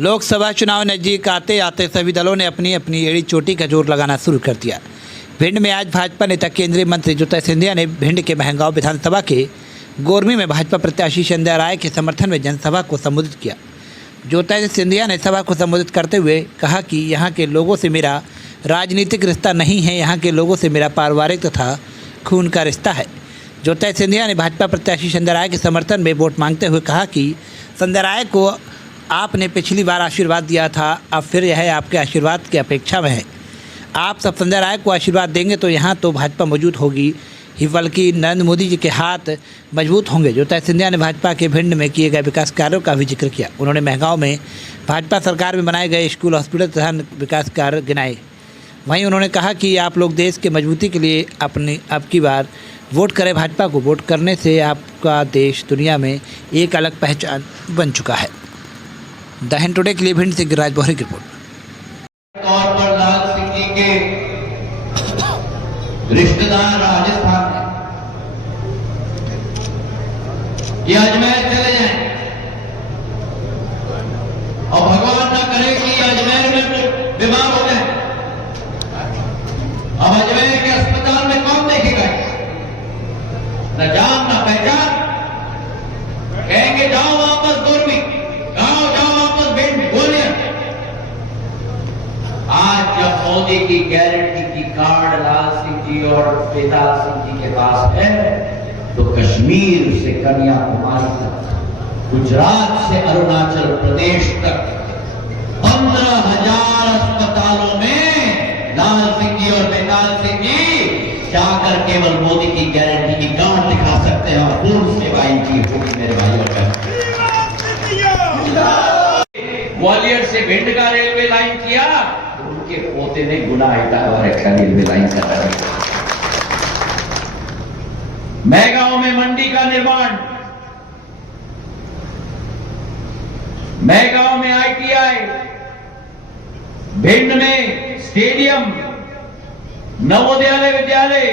लोकसभा चुनाव नज़दीक आते आते सभी दलों ने अपनी अपनी एड़ी चोटी का जोर लगाना शुरू कर दिया। भिंड में आज भाजपा नेता केंद्रीय मंत्री ज्योति सिंधिया ने भिंड के महंगांव विधानसभा के गोरमी में भाजपा प्रत्याशी संध्या राय के समर्थन में जनसभा को संबोधित किया। ज्योति सिंधिया ने सभा को संबोधित करते हुए कहा कि यहाँ के लोगों से मेरा राजनीतिक रिश्ता नहीं है, यहाँ के लोगों से मेरा पारिवारिक तथा खून का रिश्ता है। ज्योति सिंधिया ने भाजपा प्रत्याशी संध्या राय के समर्थन में वोट मांगते हुए कहा कि संध्या राय को आपने पिछली बार आशीर्वाद दिया था, अब फिर यह आपके आशीर्वाद की अपेक्षा में है। आप सब संध्या राय को आशीर्वाद देंगे तो यहाँ तो भाजपा मौजूद होगी ही, बल्कि नरेंद्र मोदी जी के हाथ मजबूत होंगे। ज्योति सिंधिया ने भाजपा के भिंड में किए गए विकास कार्यों का भी जिक्र किया। उन्होंने महंगांव में भाजपा सरकार में बनाए गए स्कूल, हॉस्पिटल तथा विकास कार्य गिनाए। वहीं उन्होंने कहा कि आप लोग देश के मजबूती के लिए अब की बार वोट करें भाजपा को। वोट करने से आपका देश दुनिया में एक अलग पहचान बन चुका है। द हिंद टुडे के लिए भिंड से गिरिराज बोहरे की रिपोर्ट। तौर पर लाल सिंह जी के रिश्तेदार राजस्थान में ये अजमेर चले जाएं और भगवान ना करे कि अजमेर में बीमार हो जाए। अब अजमेर के अस्पताल में कौन देखेगा? न जान न पहचान। कहेंगे जाओ वापस गोरमी, जाओ वापस भिंड गोलियां। आज जब मोदी की गारंटी की कार्ड लाल सिंह जी और बेताल सिंह जी के पास है, तो कश्मीर से कन्याकुमारी तक, गुजरात से अरुणाचल प्रदेश तक 15,000 अस्पतालों में लाल सिंह जी और बेताल सिंह जी जाकर केवल मोदी की गारंटी की कार्ड दिखा सकते हैं और पूर्ण सेवा इनकी होगी। मेरे भाइयों का ग्वालियर से भिंड का रेलवे लाइन किया, उनके पोते ने गुना इटावा रखा रेलवे लाइन का तरफ। महगांव में मंडी का निर्माण, महगांव में ITI, भिंड में स्टेडियम, नवोदय विद्यालय,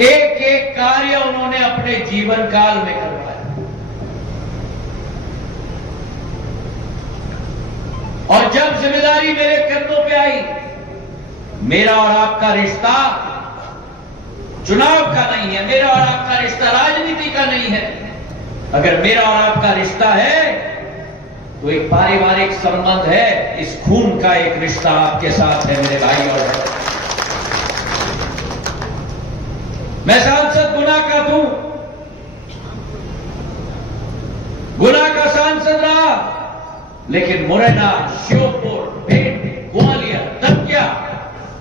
एक एक कार्य उन्होंने अपने जीवन काल में करवाया। और जब जिम्मेदारी मेरे कंधों पे आई, मेरा और आपका रिश्ता चुनाव का नहीं है, मेरा और आपका रिश्ता राजनीति का नहीं है। अगर मेरा और आपका रिश्ता है तो एक पारिवारिक संबंध है, इस खून का एक रिश्ता आपके साथ है मेरे भाई। और मैं सांसद गुना का हूं, गुना का सांसद रहा, लेकिन मुरैना, श्योपुर, भिंड, ग्वालियर, दतिया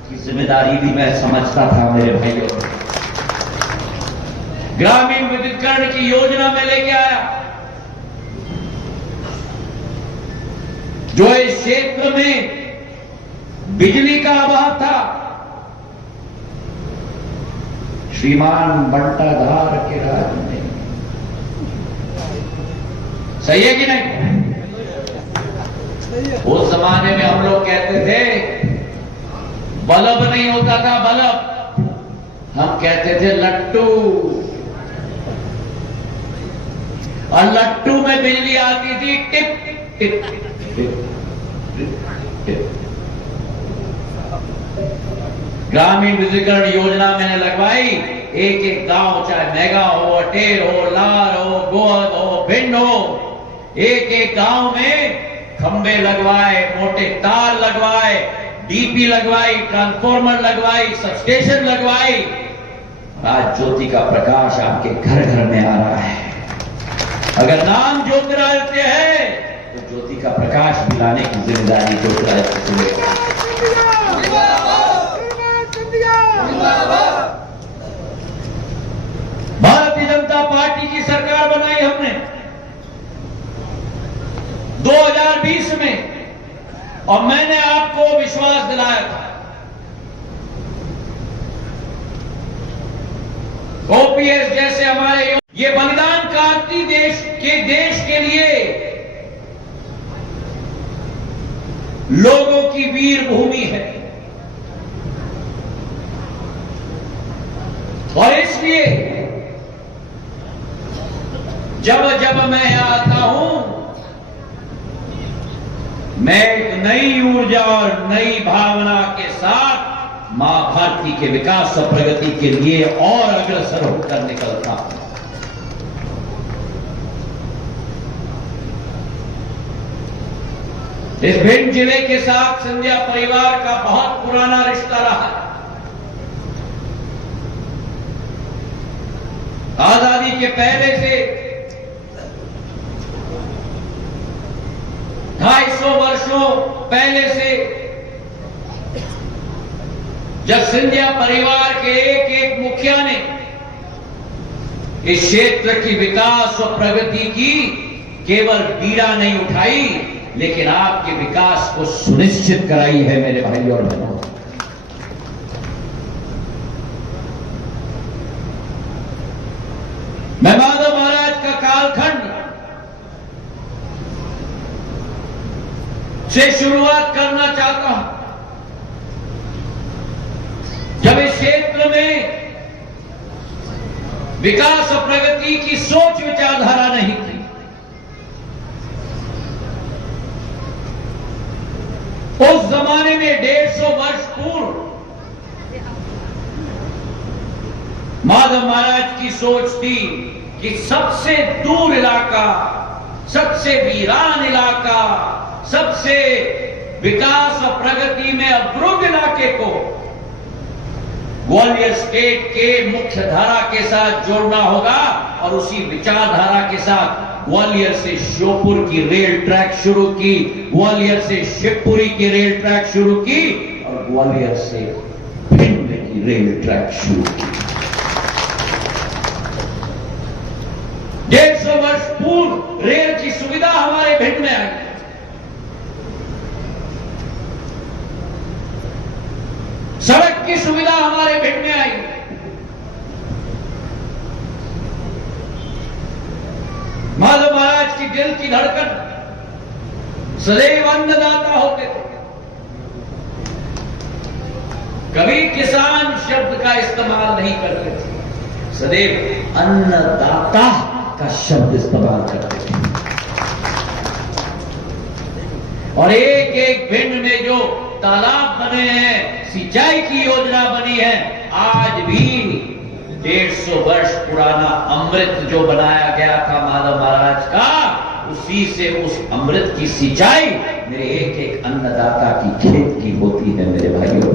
की जिम्मेदारी भी मैं समझता था मेरे भाइयों। ग्रामीण विद्युतीकरण की योजना में लेके आया, जो इस क्षेत्र में बिजली का अभाव था। श्रीमान बंटाधार के राज में, सही है कि नहीं? उस जमाने में हम लोग कहते थे बल्ब नहीं होता था, बल्ब, हम कहते थे लट्टू। और लट्टू में बिजली आती थी टिप टिप टिप टिप। ग्रामीण विद्युतीकरण योजना मैंने लगवाई, एक एक गांव, चाहे मेगा हो, अटेर हो, लार हो, गोहद हो, भिंड हो, एक एक गांव में खंबे लगवाए, मोटे तार लगवाए, डीपी लगवाई, ट्रांसफार्मर लगवाई, सबस्टेशन लगवाई। आज ज्योति का प्रकाश आपके घर घर में आ रहा है। अगर नाम ज्योतिरादित्य है तो ज्योति का प्रकाश दिलाने की जिम्मेदारी ज्योतिरादित्य को लेकर। भारतीय जनता पार्टी की सरकार बनाई हमने 2020 में, और मैंने आपको विश्वास दिलाया था। OPS जैसे हमारे ये बलिदान क्रांति देश के लिए लोगों की वीर भूमि है, और इसलिए जब जब मैं आता हूं, मैं एक नई ऊर्जा और नई भावना के साथ मां भारती के विकास और प्रगति के लिए और अग्रसर होकर निकलता हूं। इस भिंड जिले के साथ सिंधिया परिवार का बहुत पुराना रिश्ता रहा है। आजादी के पहले से 250 वर्षों पहले से जब सिंधिया परिवार के एक एक मुखिया ने इस क्षेत्र की विकास और प्रगति की केवल बीड़ा नहीं उठाई, लेकिन आपके विकास को सुनिश्चित कराई है मेरे भाई और बहनों। मैं माधव महाराज का कालखंड से शुरुआत करना चाहता हूं, जब इस क्षेत्र में विकास और प्रगति की सोच विचारधारा नहीं थी। उस जमाने में 150 वर्ष पूर्व माधव महाराज की सोच थी कि सबसे दूर इलाका, सबसे वीरान इलाका, सबसे विकास और प्रगति में अवरुद्ध इलाके को ग्वालियर स्टेट के मुख्य धारा के साथ जोड़ना होगा और उसी विचारधारा के साथ ग्वालियर से श्योपुर की रेल ट्रैक शुरू की, ग्वालियर से शिवपुरी की रेल ट्रैक शुरू की और ग्वालियर से भिंड की रेल ट्रैक शुरू की। 150 वर्ष पूर्व रेल की सुविधा हमारे भिंड में आई। सड़क की सुविधा हमारे भिंड में आई। माधव महाराज की दिल की धड़कन सदैव अन्नदाता होते थे। कभी किसान शब्द का इस्तेमाल नहीं करते थे, सदैव अन्नदाता का शब्द इस्तेमाल करते थे। और एक एक भिंड में जो तालाब बने हैं, सिंचाई की योजना बनी है, आज भी 150 वर्ष पुराना अमृत जो बनाया गया था माधव महाराज का, उसी से उस अमृत की सिंचाई मेरे एक एक अन्नदाता की खेत की होती है मेरे भाइयों।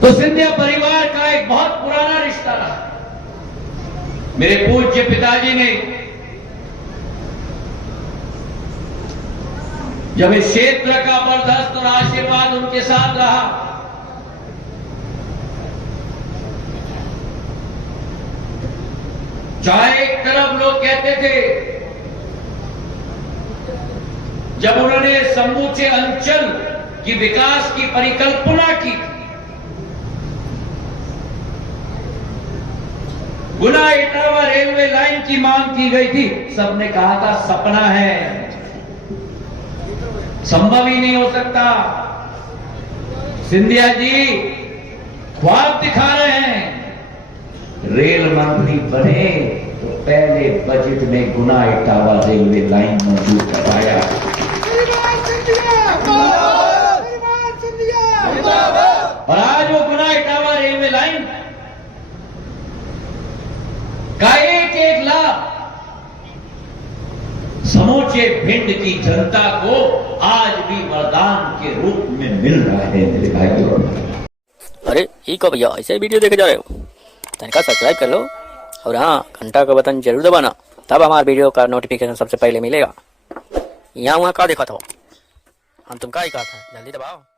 तो सिंधिया परिवार का एक बहुत पुराना रिश्ता रहा। मेरे पूज्य पिताजी ने जब इस क्षेत्र का बर्दाश्त और आशीर्वाद उनके साथ रहा, चाहे एक तरफ लोग कहते थे, जब उन्होंने समूचे अंचल की विकास की परिकल्पना की, गुना इटावा रेलवे लाइन की मांग की गई थी, सबने कहा था सपना है, संभव ही नहीं हो सकता। सिंधिया जी ख्वाब दिखा रहे हैं। रेल मंत्री बने तो पहले बजट में गुना इटावा रेलवे लाइन मंजूर करवाया। और आज वो गुना इटावा रेलवे लाइन का एक एक लाभ समूचे भिंड की जनता को आज भी वरदान के रूप में मिल रहा है मेरे भाइयों। अरे ये कब भैया ऐसे वीडियो देखे जा रहे हो, तनिका सब्सक्राइब कर लो और हाँ घंटा का बटन जरूर दबाना, तब हमारे वीडियो का नोटिफिकेशन सबसे पहले मिलेगा। यहाँ वहाँ का देखा था हम, तुम का ही कहा था, जल्दी दबाओ।